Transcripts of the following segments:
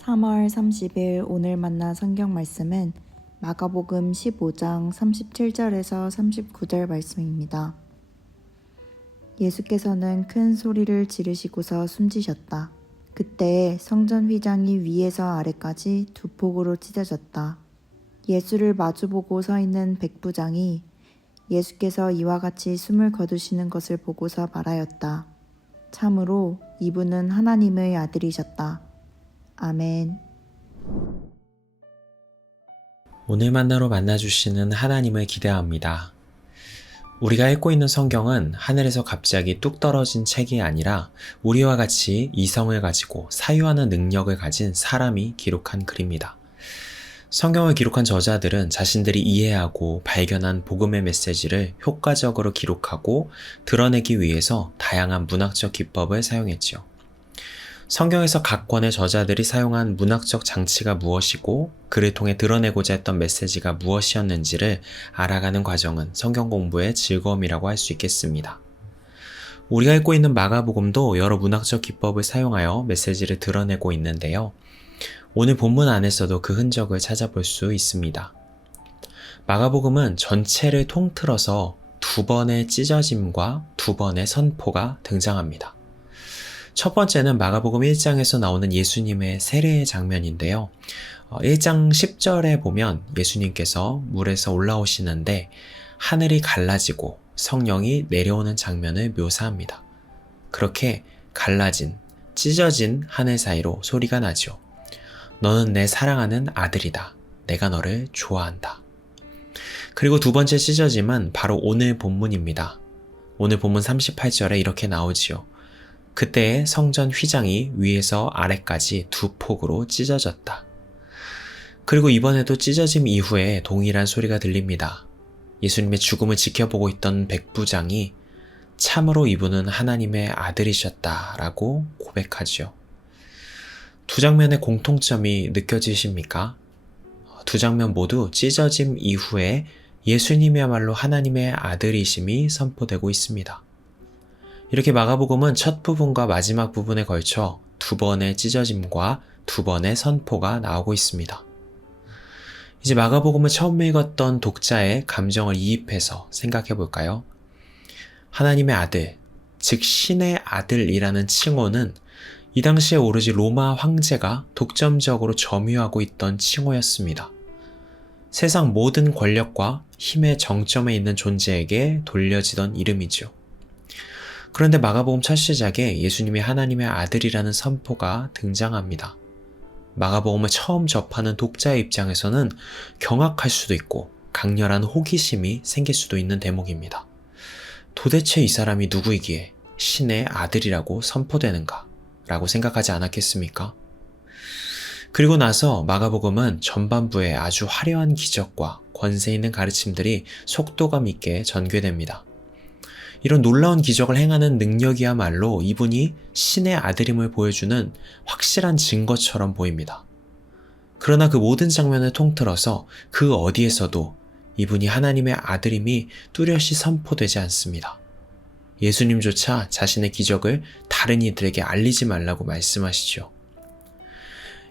3월 30일 오늘 만난 성경 말씀은 마가복음 15장 37절에서 39절 말씀입니다. 예수께서는 큰 소리를 지르시고서 숨지셨다. 그때 성전 휘장이 위에서 아래까지 두 폭으로 찢어졌다. 예수를 마주보고 서 있는 백부장이 예수께서 이와 같이 숨을 거두시는 것을 보고서 말하였다. 참으로 이분은 하나님의 아들이셨다. 아멘. 오늘 만나로 만나주시는 하나님을 기대합니다. 우리가 읽고 있는 성경은 하늘에서 갑자기 뚝 떨어진 책이 아니라 우리와 같이 이성을 가지고 사유하는 능력을 가진 사람이 기록한 글입니다. 성경을 기록한 저자들은 자신들이 이해하고 발견한 복음의 메시지를 효과적으로 기록하고 드러내기 위해서 다양한 문학적 기법을 사용했죠. 성경에서 각 권의 저자들이 사용한 문학적 장치가 무엇이고 그를 통해 드러내고자 했던 메시지가 무엇이었는지를 알아가는 과정은 성경 공부의 즐거움이라고 할 수 있겠습니다. 우리가 읽고 있는 마가복음도 여러 문학적 기법을 사용하여 메시지를 드러내고 있는데요. 오늘 본문 안에서도 그 흔적을 찾아볼 수 있습니다. 마가복음은 전체를 통틀어서 두 번의 찢어짐과 두 번의 선포가 등장합니다. 첫 번째는 마가복음 1장에서 나오는 예수님의 세례의 장면인데요. 1장 10절에 보면 예수님께서 물에서 올라오시는데 하늘이 갈라지고 성령이 내려오는 장면을 묘사합니다. 그렇게 갈라진, 찢어진 하늘 사이로 소리가 나죠. 너는 내 사랑하는 아들이다. 내가 너를 좋아한다. 그리고 두 번째 찢어짐은 바로 오늘 본문입니다. 오늘 본문 38절에 이렇게 나오지요. 그때의 성전 휘장이 위에서 아래까지 두 폭으로 찢어졌다. 그리고 이번에도 찢어짐 이후에 동일한 소리가 들립니다. 예수님의 죽음을 지켜보고 있던 백부장이 참으로 이분은 하나님의 아들이셨다라고 고백하지요. 두 장면의 공통점이 느껴지십니까? 두 장면 모두 찢어짐 이후에 예수님이야말로 하나님의 아들이심이 선포되고 있습니다. 이렇게 마가복음은 첫 부분과 마지막 부분에 걸쳐 두 번의 찢어짐과 두 번의 선포가 나오고 있습니다. 이제 마가복음을 처음 읽었던 독자의 감정을 이입해서 생각해 볼까요? 하나님의 아들, 즉 신의 아들이라는 칭호는 이 당시에 오로지 로마 황제가 독점적으로 점유하고 있던 칭호였습니다. 세상 모든 권력과 힘의 정점에 있는 존재에게 돌려지던 이름이죠. 그런데 마가복음 첫 시작에 예수님이 하나님의 아들이라는 선포가 등장합니다. 마가복음을 처음 접하는 독자의 입장에서는 경악할 수도 있고 강렬한 호기심이 생길 수도 있는 대목입니다. 도대체 이 사람이 누구이기에 신의 아들이라고 선포되는가? 라고 생각하지 않았겠습니까? 그리고 나서 마가복음은 전반부에 아주 화려한 기적과 권세 있는 가르침들이 속도감 있게 전개됩니다. 이런 놀라운 기적을 행하는 능력이야말로 이분이 신의 아들임을 보여주는 확실한 증거처럼 보입니다. 그러나 그 모든 장면을 통틀어서 그 어디에서도 이분이 하나님의 아들임이 뚜렷이 선포되지 않습니다. 예수님조차 자신의 기적을 다른 이들에게 알리지 말라고 말씀하시죠.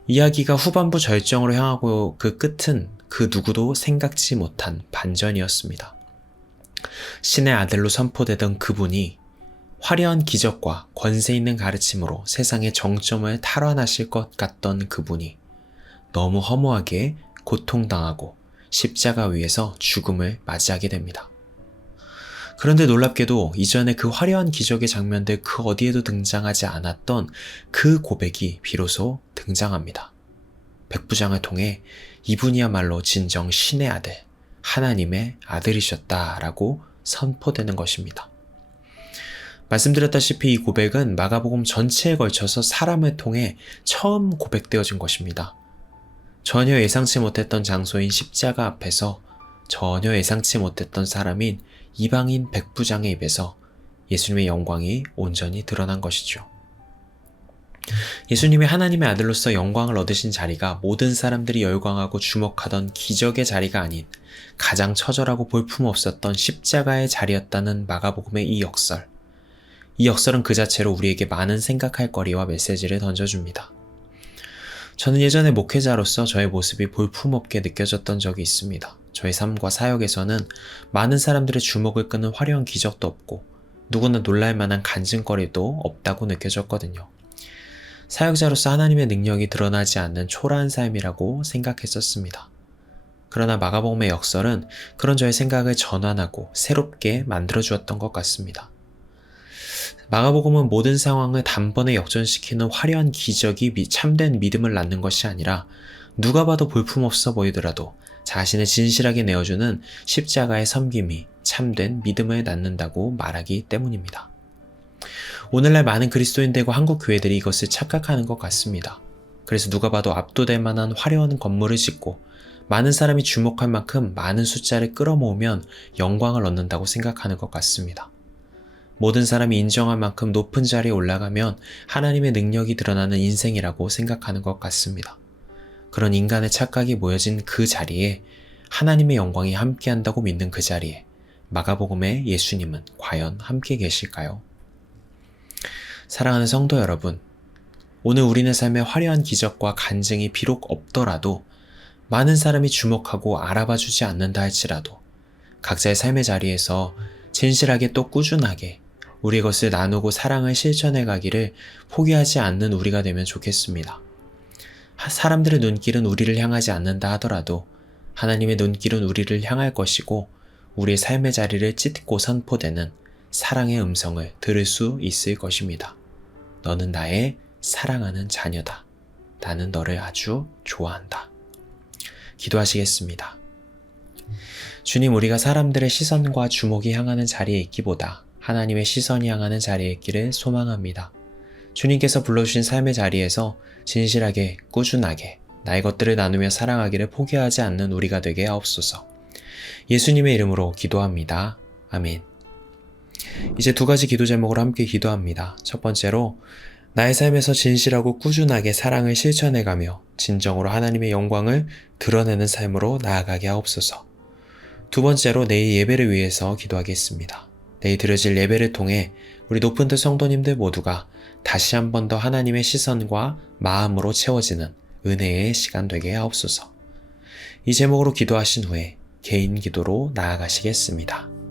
이야기가 후반부 절정으로 향하고 그 끝은 그 누구도 생각지 못한 반전이었습니다. 신의 아들로 선포되던 그분이 화려한 기적과 권세 있는 가르침으로 세상의 정점을 탈환하실 것 같던 그분이 너무 허무하게 고통당하고 십자가 위에서 죽음을 맞이하게 됩니다. 그런데 놀랍게도 이전에 그 화려한 기적의 장면들 그 어디에도 등장하지 않았던 그 고백이 비로소 등장합니다. 백부장을 통해 이분이야말로 진정 신의 아들, 하나님의 아들이셨다라고 선포되는 것입니다. 말씀드렸다시피 이 고백은 마가복음 전체에 걸쳐서 사람을 통해 처음 고백되어진 것입니다. 전혀 예상치 못했던 장소인 십자가 앞에서 전혀 예상치 못했던 사람인 이방인 백부장의 입에서 예수님의 영광이 온전히 드러난 것이죠. 예수님이 하나님의 아들로서 영광을 얻으신 자리가 모든 사람들이 열광하고 주목하던 기적의 자리가 아닌 가장 처절하고 볼품없었던 십자가의 자리였다는 마가복음의 이 역설. 이 역설은 그 자체로 우리에게 많은 생각할 거리와 메시지를 던져줍니다. 저는 예전에 목회자로서 저의 모습이 볼품없게 느껴졌던 적이 있습니다. 저의 삶과 사역에서는 많은 사람들의 주목을 끄는 화려한 기적도 없고 누구나 놀랄 만한 간증거리도 없다고 느껴졌거든요. 사역자로서 하나님의 능력이 드러나지 않는 초라한 삶이라고 생각했었습니다. 그러나 마가복음의 역설은 그런 저의 생각을 전환하고 새롭게 만들어주었던 것 같습니다. 마가복음은 모든 상황을 단번에 역전시키는 화려한 기적이 참된 믿음을 낳는 것이 아니라 누가 봐도 볼품없어 보이더라도 자신을 진실하게 내어주는 십자가의 섬김이 참된 믿음을 낳는다고 말하기 때문입니다. 오늘날 많은 그리스도인들과 한국 교회들이 이것을 착각하는 것 같습니다. 그래서 누가 봐도 압도될 만한 화려한 건물을 짓고 많은 사람이 주목할 만큼 많은 숫자를 끌어모으면 영광을 얻는다고 생각하는 것 같습니다. 모든 사람이 인정할 만큼 높은 자리에 올라가면 하나님의 능력이 드러나는 인생이라고 생각하는 것 같습니다. 그런 인간의 착각이 모여진 그 자리에 하나님의 영광이 함께한다고 믿는 그 자리에 마가복음의 예수님은 과연 함께 계실까요? 사랑하는 성도 여러분, 오늘 우리네 삶에 화려한 기적과 간증이 비록 없더라도 많은 사람이 주목하고 알아봐 주지 않는다 할지라도 각자의 삶의 자리에서 진실하게 또 꾸준하게 우리 것을 나누고 사랑을 실천해 가기를 포기하지 않는 우리가 되면 좋겠습니다. 사람들의 눈길은 우리를 향하지 않는다 하더라도 하나님의 눈길은 우리를 향할 것이고 우리의 삶의 자리를 찢고 선포되는 사랑의 음성을 들을 수 있을 것입니다. 너는 나의 사랑하는 자녀다. 나는 너를 아주 좋아한다. 기도하시겠습니다. 주님, 우리가 사람들의 시선과 주목이 향하는 자리에 있기보다 하나님의 시선이 향하는 자리에 있기를 소망합니다. 주님께서 불러주신 삶의 자리에서 진실하게 꾸준하게 나의 것들을 나누며 사랑하기를 포기하지 않는 우리가 되게 하옵소서. 예수님의 이름으로 기도합니다. 아멘. 이제 두 가지 기도 제목으로 함께 기도합니다. 첫 번째로 나의 삶에서 진실하고 꾸준하게 사랑을 실천해가며 진정으로 하나님의 영광을 드러내는 삶으로 나아가게 하옵소서. 두 번째로 내일 예배를 위해서 기도하겠습니다. 내일 드려질 예배를 통해 우리 높은 뜻 성도님들 모두가 다시 한 번 더 하나님의 시선과 마음으로 채워지는 은혜의 시간 되게 하옵소서. 이 제목으로 기도하신 후에 개인 기도로 나아가시겠습니다.